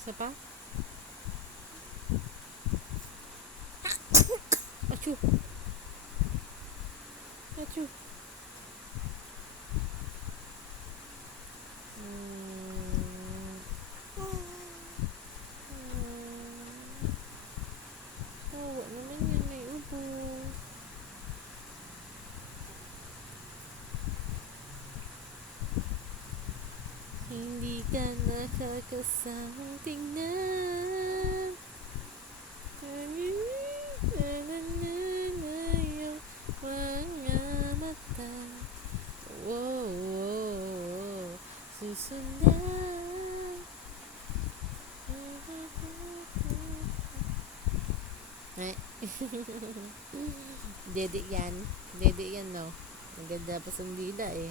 Isa pa? Achoo! Achoo! Tawa naman yan, may ubo. Hindi ka nakakasawang tingnan. Nanananayo mga mata. Wow, susundan. Ay. Dede yan. Dede yan, no? Ang ganda pa sa dila, eh.